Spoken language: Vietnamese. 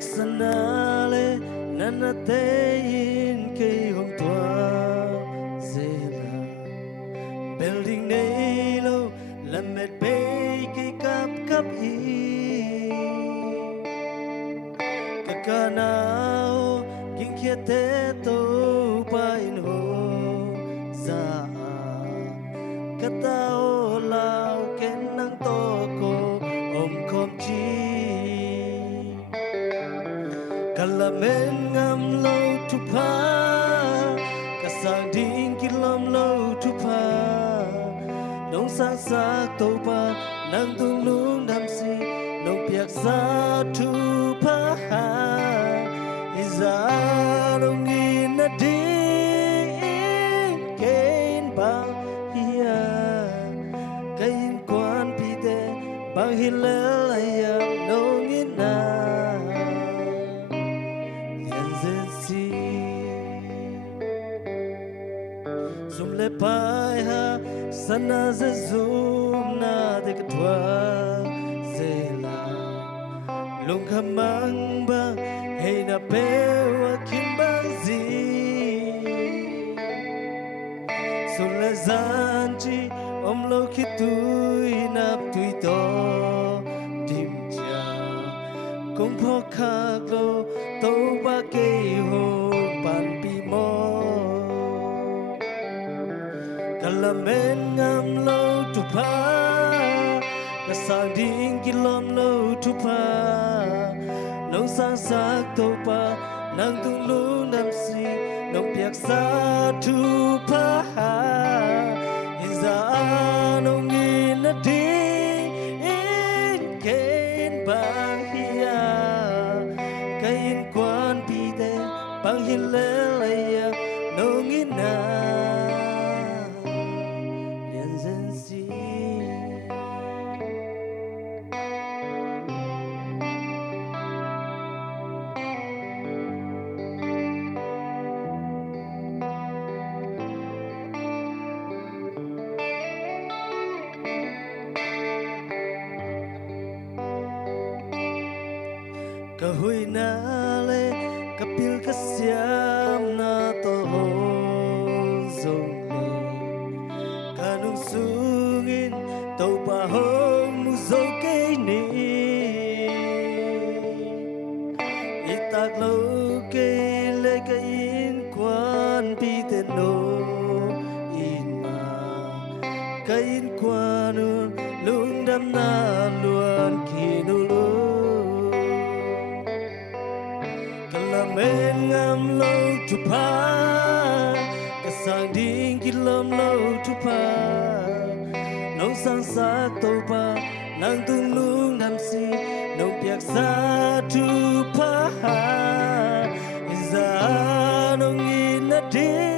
Sanale nanatein ke hong tua zela building nelo lamet pe ke kap I kakanao king kiete to pain ho za katao lao ken nang to ko om kom chi Kalamen ngam lo tu pa kasang ding kilom lo tu pa nong sang sa to pa nang tung lung dam si nong piak sa tu pa iza nong in a ding kain ba hiya kain kwan pi de bang hilal ayam nong in na Zoom le pai ha sana ze zoom na de katwa zela lung khamang ba hey na pe wa kim ba zi so le zanji om lo khitui nap tui to dim cha kong pho kha lo to ba ke ho pan pi mo Kalamen ngam lo tu pa kasang ding kilom lo tu pa nong sang sak to pa nang tung lung nam si nong piak sa tu pa iza nong in a ding in kain bang hiya kain kwan pi de bang hilelaya nong ina Kahui na le kapil kasyam na to zong le kanung sungin tau pa hong mu zo ke ni itak lo ke le ka in kwan pi te no in ma ka in kwanun lung dam na luan kinu lo Kalamen ngam lo tu pa kasang ding kilom lo tu pa nong sang sa to pa nang tung lung nam si nong piak sa tu pa iza nong in a day